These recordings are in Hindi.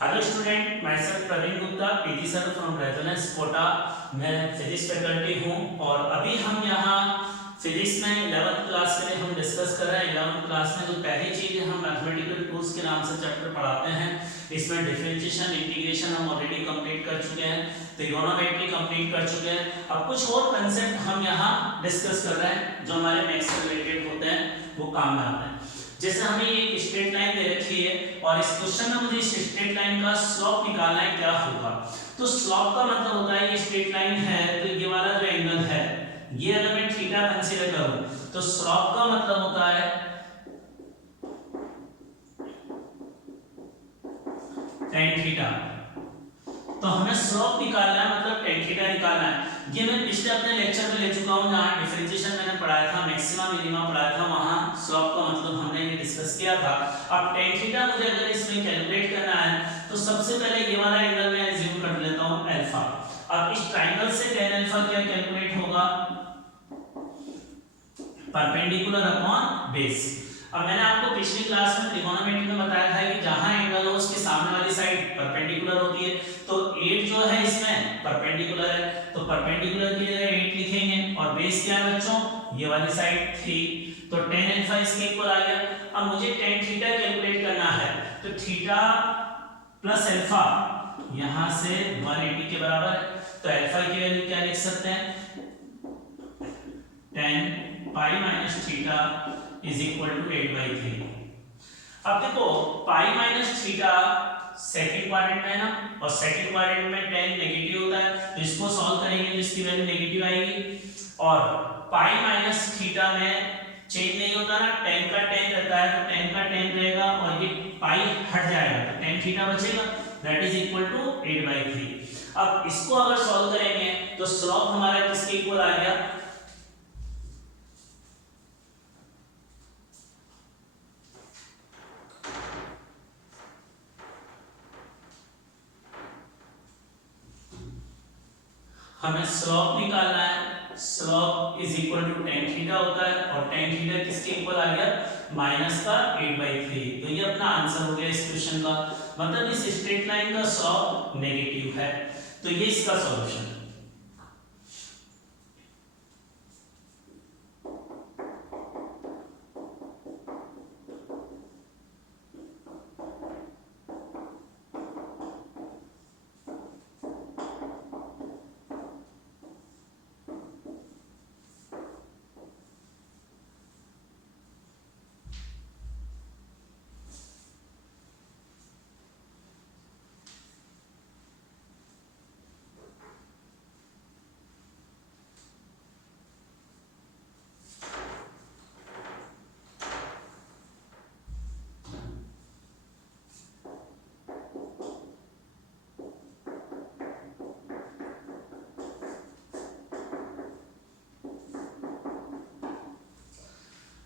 Hello student, myself Praveen Gupta, PG sir from Resonance Kota. मैं फिजिक्स फैकल्टी हूं और अभी हम यहाँ फिजिक्स में 11th क्लास के लिए हम डिस्कस कर रहे हैं। 11th क्लास में जो पहली चीज है हम मैथमेटिकल टूल्स के नाम से चैप्टर पढ़ाते हैं। इसमें डिफरेंशिएशन, इंटीग्रेशन हम ऑलरेडी कंप्लीट कर चुके हैं, ट्रिगोनोमेट्री कंप्लीट कर चुके हैं। अब कुछ और कंसेप्ट हम यहाँ डिस्कस कर रहे हैं जो हमारे मैथ्स से रिलेटेड होते हैं, वो काम में आते हैं। जैसे हमें एक स्ट्रेट लाइन दे रखी है और इस क्वेश्चन में मुझे इस स्ट्रेट लाइन का स्लोप निकालना है, क्या होगा। तो स्लोप का मतलब होता है ये स्ट्रेट लाइन है तो ये वाला जो एंगल है, ये अगर मैं थीटा कंसीडर करूं तो स्लोप का मतलब होता है tan थीटा। तो हमें स्लोप निकालना है, मतलब tan थीटा निकालना है। ये मैं पिछले अपने लेक्चर में ले चुका हूं, जहां डिफरेंशिएशन मैंने पढ़ाया था, मैक्सिमा मिनिमा पढ़ाया था, वहां स्लोप का मतलब हमने ये डिस्कस किया था। अब tan थीटा मुझे अगर इसमें कैलकुलेट करना है तो सबसे पहले ये वाला एंगल मैं अज्यूम कर लेता हूं अल्फा। अब इस ट्रायंगल से tan अल्फा क्या कैलकुलेट होगा, परपेंडिकुलर अपॉन बेस। अब मैंने आपको पिछली क्लास में ट्रिगोनोमेट्री में बताया था कि जहां एंगल हो उसके सामने वाली साइड परपेंडिकुलर होती है। तो 8 जो है इसमें परपेंडिकुलर है, तो परपेंडिकुलर की जगह 8 लिखेंगे और बेस क्या है बच्चों, ये वाली साइड 3। तो tan अल्फा इसके इक्वल आ गया। अब मुझे tan थीटा कैलकुलेट करना है, तो थीटा प्लस अल्फा यहां से 180 के बराबर है। तो अल्फा की वैल्यू क्या लिख सकते हैं, tan pi minus theta is equal to 8/3। अब देखो pi minus theta second quadrant में है ना, और सेकंड क्वाड्रेंट में tan नेगेटिव होता है, तो इसको सॉल्व करेंगे तो इसकी वैल्यू नेगेटिव आएगी। और पाई माइनस थीटा में चेंज नहीं होता ना, tan का tan रहता है, तो tan का tan रहेगा और ये पाई हट जाएगा, तो tan थीटा बचेगा, दैट इज इक्वल टू 8/3। अब इसको अगर सॉल्व करेंगे तो स्लोप हमारा किसके इक्वल आ गया, हमें स्लोप निकालना है। Slope is equal to tan theta होता है और tan थीटा किसके इक्वल आ गया, माइनस का 8/3। तो ये अपना आंसर हो गया इस क्वेश्चन का, मतलब इस स्ट्रेट लाइन का स्लोप नेगेटिव है। तो ये इसका सॉल्यूशन है।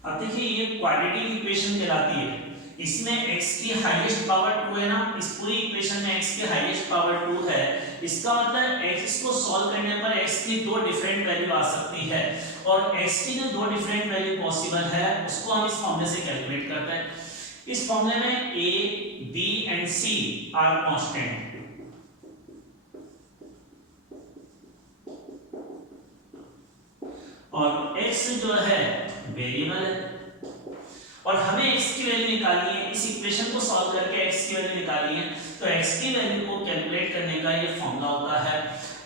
अब देखिए ये क्वाड्रेटिक इक्वेशन कहलाती है। इसमें x की हाईएस्ट पावर 2 है ना, इस पूरी इक्वेशन में x की हाईएस्ट पावर 2 है। इसका मतलब x को सॉल्व करने पर x की दो डिफरेंट वैल्यू आ सकती है, और x की जो दो डिफरेंट वैल्यू पॉसिबल है उसको हम इस फॉर्मूले से कैलकुलेट करते हैं। इस फॉर्मूले में a, b and c are constant, और x जो है वेरिएबल है, और हमें x की वैल्यू निकालनी है। इस इक्वेशन को सॉल्व करके x की वैल्यू निकालनी है, तो x की वैल्यू को कैलकुलेट करने का ये फॉर्मूला होता है।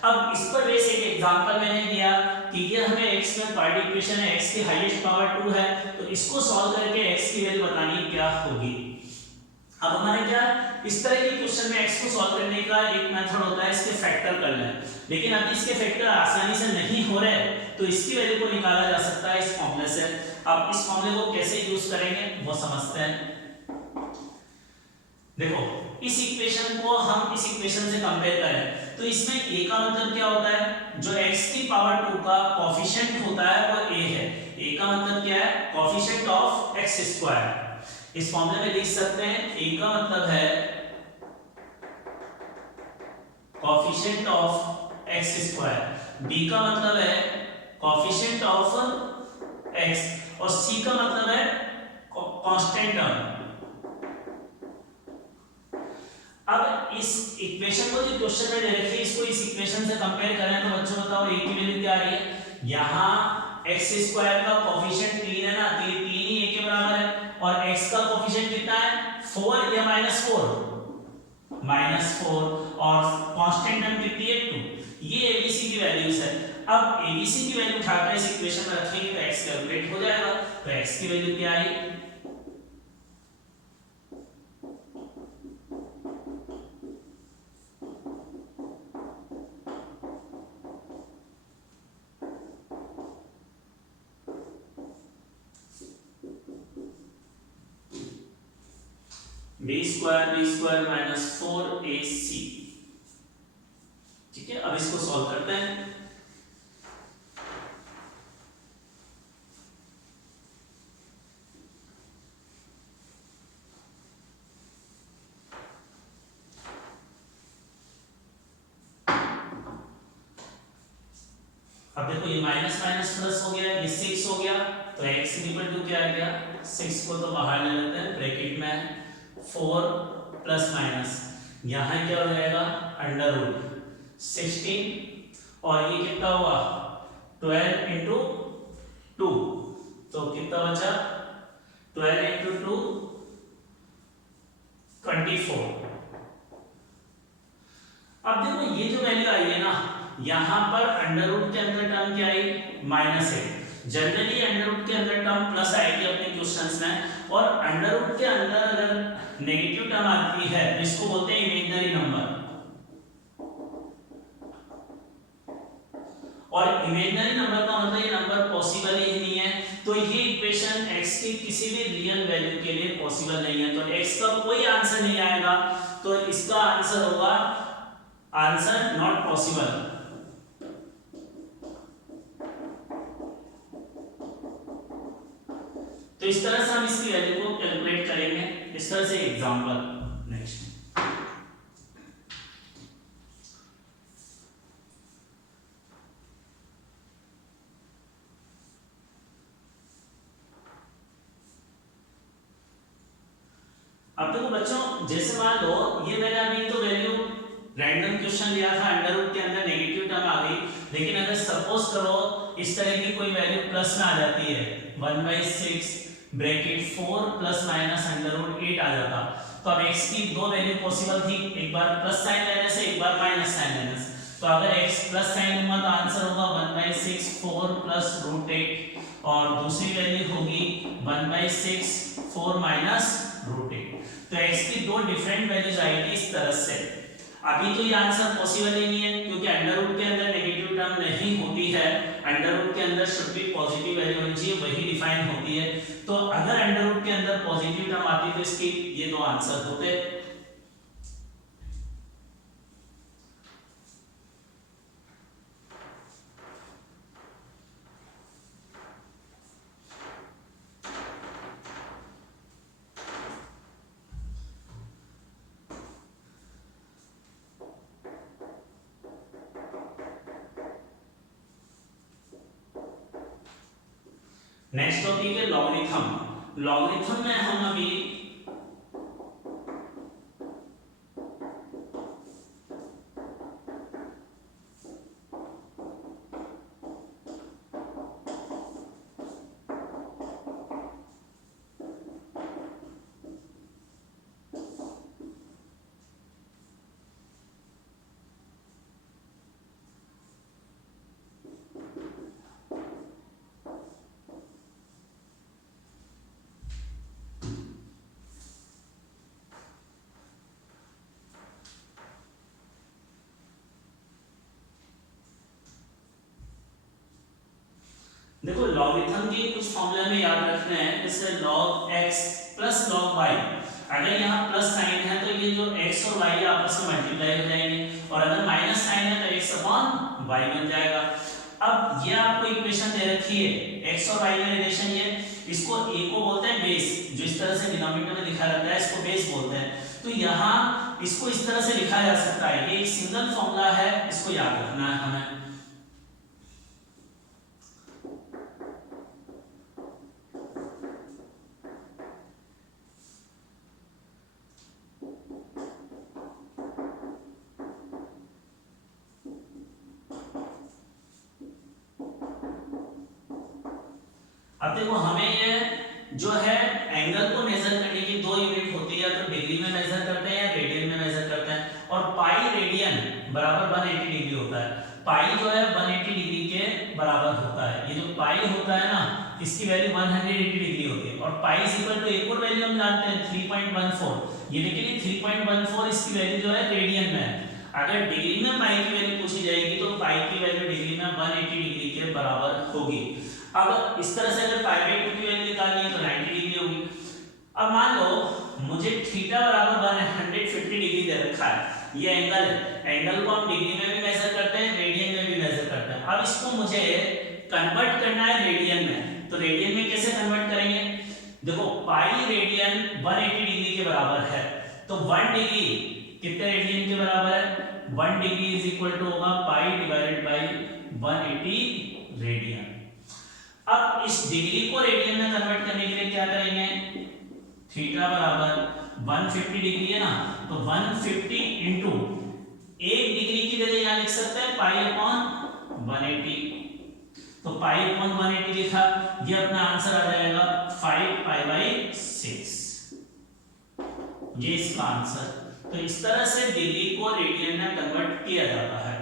अब इस पर बेस एक एग्जांपल मैंने दिया कि ये हमें x में क्वाड्रेटिक इक्वेशन है, x की हाईएस्ट पावर 2 है, तो इसको सॉल्व करके x की वैल्यू बतानी क्या होगी। अब हमारे क्या इस तरह के क्वेश्चन में x को सॉल्व करने का एक मेथड होता है इसके फैक्टर कर लें, लेकिन अभी इसके फैक्टर आसानी से नहीं हो रहे, तो इसकी वैल्यू को निकाला जा सकता है इस फॉर्मूले से। अब इस फॉर्मूले को कैसे यूज करेंगे वो समझते हैं। देखो इस इक्वेशन को हम इस इक्वेशन से कंपेयर करें तो इसमें a का मतलब क्या होता है, जो x की पावर 2 का कोएफिशिएंट होता है वो a है। a का मतलब क्या है, कोएफिशिएंट ऑफ x स्क्वायर। इस फॉर्मूले में लिख सकते हैं a का मतलब है coefficient of x square, b का मतलब है कोएफिशिएंट ऑफ x, और c का मतलब है कांस्टेंट टर्म। अब इस इक्वेशन को जो क्वेश्चन में दे रखी है इसको इस इक्वेशन से कंपेयर करें तो बच्चों बताओ a की वैल्यू क्या आ रही है। यहाँ x स्क्वायर का कोफिशिएंट 3 है ना, 3 ही a के बराबर है और x का कोफिशिएंट कितना है 4 या -4 और कांस्टेंट टर्म कितनी है 2। ये abc की वैल्यूज है। अब abc की वैल्यू उठाकर इस इक्वेशन में रखेंगे तो x कैलकुलेट हो जाएगा। तो x की वैल्यू क्या आई 4 ac। ठीक है, अब इसको सॉल्व करते हैं। अब देखो ये माइनस माइनस प्लस हो गया, ये 6 हो गया तो x इक्वल टू क्या आ गया 6 को तो बाहर ले लेते हैं, ब्रैकेट में 4 प्लस माइनस यहाँ क्या हो जाएगा अंडर रूट 16 और ये कितना हुआ 12 इंटू 2 तो कितना बचा 12 इंटू 2 24। अब देखो ये जो वैल्यू आई है ना यहाँ पर अंडर रूट के अंदर टर्म क्या आई माइनस है। जनरली अंडर रूट के अंदर टर्म प्लस आएगी अपने क्वेश्चंस में और अंडर रूट के अंदर अगर नेगेटिव टर्म आती है तो इसको बोलते हैं इमेजिनरी नंबर और इमेजिनरी नंबर का मतलब ये नंबर पॉसिबल ही नहीं है। तो ये इक्वेशन x की किसी भी रियल वैल्यू के लिए पॉसिबल नहीं है तो x का कोई आंसर नहीं आएगा। तो इसका आंसर होगा आंसर नॉट पॉसिबल। तो इस तरह से हम इसकी वैल्यू को कैलकुलेट करेंगे। इस तरह से एग्जांपल नेक्स्ट अब देखो बच्चों जैसे मान लो ये मैंने अभी तो वैल्यू रैंडम क्वेश्चन लिया था अंडर रूट के अंदर नेगेटिव टर्म आ गई लेकिन अगर सपोज करो इस तरह की कोई वैल्यू प्लस में आ जाती है 1/6 bracket 4 plus minus under root 8 आ जाता तो अब x की दो वैल्यू पॉसिबल थी, एक बार प्लस साइन लेने से एक बार माइनस साइन लेने से। तो अगर x प्लस साइन होगा तो आंसर होगा 1/6 4 प्लस रूट 8 और दूसरी वैल्यू होगी 1/6 4 माइनस रूट 8। तो x की दो डिफरेंट वैल्यूज आएगी इस तरह से। अभी तो ये आंसर पॉसिबल ही नहीं है क्योंकि अंडर रूट के अंदर नेगेटिव टर्म नहीं होती है, अंडर रूट के अंदर शुड बी पॉजिटिव वैल्यू होनी चाहिए वही डिफाइन होती है। तो अगर अंडर रूट के अंदर पॉजिटिव टर्म आती तो इसके ये दो आंसर होते। नेक्स्ट टॉपिक है लॉगरिथम। लॉगरिथम में हम अभी देखो लॉगरिथम के कुछ फॉर्मूला में याद रखना है जैसे log x plus log y। अगर यहाँ प्लस साइन है तो ये जो x और y आपस में मल्टीप्लाई हो जाएंगे और अगर माइनस साइन है तो x अपॉन y बन जाएगा। अब ये आपको इक्वेशन दे रखी है x और y में रिलेशन ये इसको a को बोलते हैं बेस, जो इस तरह से डिनोमिनेटर में लिखा रहता है इसको बेस बोलते हैं। तो यहाँ इसको इस तरह से लिखा जा सकता है, ये एक सिंगल फॉर्मूला है इसको याद रखना है हमें। अब देखो हमें ये जो है एंगल को मेजर करने की दो यूनिट होती है, तो डिग्री में मेजर करते हैं या रेडियन में मेजर करते हैं। और पाई रेडियन बराबर 180 डिग्री होता है। पाई जो है 180 डिग्री के बराबर होता है। ये जो पाई होता है ना, इसकी वैल्यू 180 डिग्री होती है। और पाई इज इक्वल टू एक और वैल्यू हम जानते हैं 3.14। ये देखिए 3.14 इसकी वैल्यू जो है रेडियन में है। अगर डिग्री में पाई की वैल्यू पूछी जाएगी तो पाई की वैल्यू डिग्री में 180 डिग्री के बराबर होगी। अब इस तरह से अगर पाई बाय 2 की वैल्यू निकालनी है तो 90 डिग्री होगी। अब मान लो मुझे थीटा बराबर 150 डिग्री दे रखा है, ये एंगल है। एंगल को हम डिग्री में भी मेजर करते हैं, रेडियन में भी मेजर करते हैं। अब इसको मुझे कन्वर्ट करना है रेडियन में, तो रेडियन में कैसे कन्वर्ट करेंगे? देखो पाई रेडियन 180 डिग्री के बराबर है, तो 1 डिग्री कितने रेडियन के बराबर है? 1 डिग्री इज इक्वल टू होगा पाई डिवाइडेड बाय 180 रेडियन। अब इस डिग्री को रेडियन में कन्वर्ट करने के लिए क्या करेंगे? थीटा बराबर 150 डिग्री है ना, तो 150 इंटू 1 डिग्री की जगह यहां लिख सकते हैं पाई अपॉन 180। तो पाई अपॉन 180 लिखा, ये अपना आंसर आ जाएगा 5 पाई बाई 6, ये इसका आंसर। तो इस तरह से डिग्री को रेडियन में कन्वर्ट किया जाता है।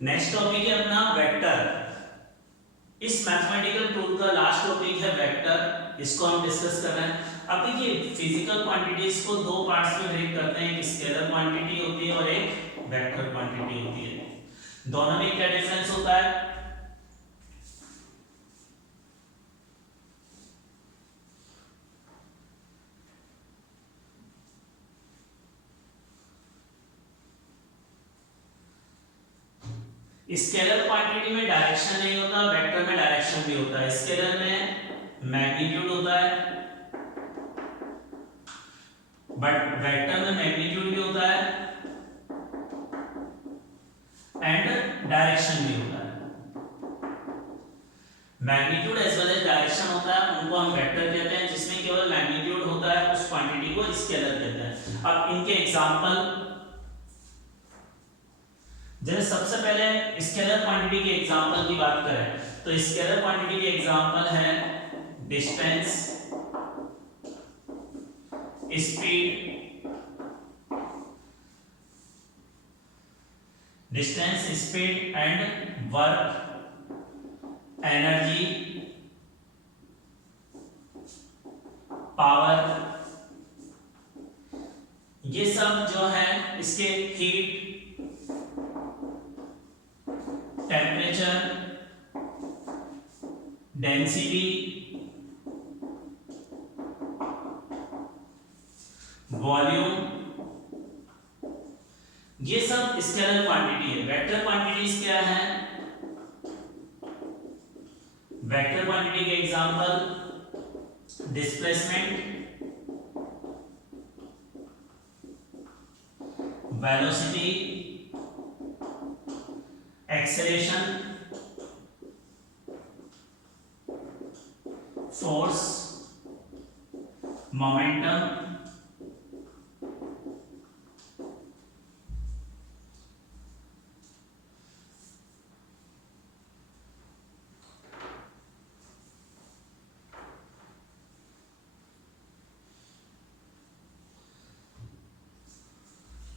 नेक्स्ट टॉपिक है अपना वेक्टर। इस मैथमेटिकल टूल का लास्ट टॉपिक है वेक्टर, इसको हम डिस्कस कर रहे हैं। अब देखिए फिजिकल क्वांटिटीज को दो पार्ट्स में ब्रेक करते हैं, एक स्केलर क्वांटिटी होती है और एक वेक्टर क्वांटिटी होती है। दोनों में क्या डिफरेंस होता है? स्केलर क्वांटिटी में डायरेक्शन नहीं होता, वेक्टर में डायरेक्शन भी होता है। स्केलर में मैग्नीट्यूड होता है, बट वेक्टर में मैग्नीट्यूड भी होता है एंड डायरेक्शन भी होता है। Magnitude as well as direction होता है, उनको हम वेक्टर कहते हैं। जिसमें केवल मैग्नीट्यूड होता है उस क्वांटिटी को स्केलर कहते हैं। अब इनके एग्जांपल, जैसे सबसे पहले स्केलर क्वांटिटी के एग्जांपल की बात करें तो स्केलर क्वांटिटी के एग्जांपल है distance, speed, speed and work, energy, power. ये सब जो है इसके हीट, टेम्परेचर, डेंसिटी, वॉल्यूम, ये सब स्केलर क्वांटिटी है। वेक्टर क्वांटिटीज क्या है? वेक्टर क्वांटिटी के example displacement, velocity, acceleration, force, momentum,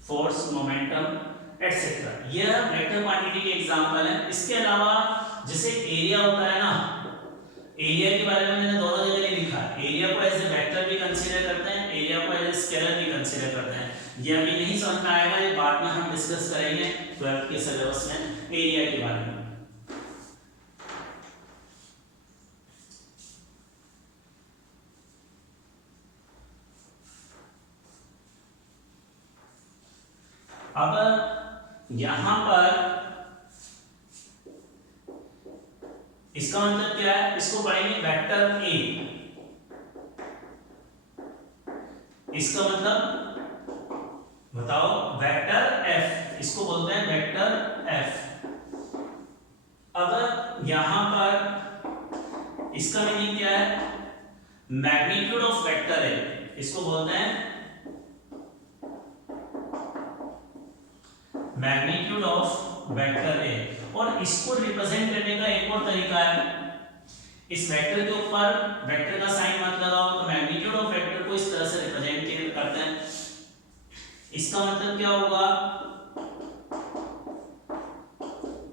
force, momentum etcetera, यह वेक्टर क्वांटिटी के एग्जांपल है। इसके अलावा जैसे एरिया होता है ना, एरिया के बारे में मैंने दोनों जगह नहीं लिखा। एरिया को एज ए वेक्टर भी कंसीडर करते हैं, एरिया को एज ए स्केलर भी कंसीडर करते हैं। ये अभी नहीं समझ में आएगा, ये बाद में हम डिस्कस करेंगे 12th के सिलेबस में एरिया के बारे में। अब यहां पर इसका मतलब क्या है? इसको पढ़ेंगे वेक्टर ए। इसका मतलब बताओ, वेक्टर एफ, इसको बोलते हैं वेक्टर एफ। अगर यहां पर इसका मीनिंग क्या है, मैग्नीट्यूड ऑफ वेक्टर ए, इसको बोलते हैं मैग्नीट्यूड ऑफ वेक्टर ए। और इसको रिप्रेजेंट करने का एक और तरीका है, इस वेक्टर के ऊपर वेक्टर का साइन मत लगाओ, तो मैग्नीट्यूड ऑफ वेक्टर को इस तरह से रिप्रेजेंट करते हैं। इसका मतलब क्या होगा,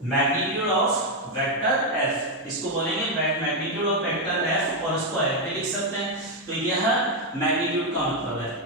मैग्नीट्यूड ऑफ वेक्टर एफ, इसको बोलेंगे मैग्नीट्यूड ऑफ वेक्टर एफ, और उसको एफ भी लिख सकते हैं। तो यह मैग्नीट्यूड का मतलब है।